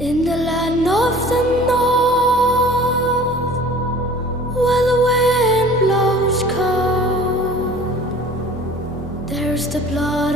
In the land of the north, where the wind blows cold, there's the blood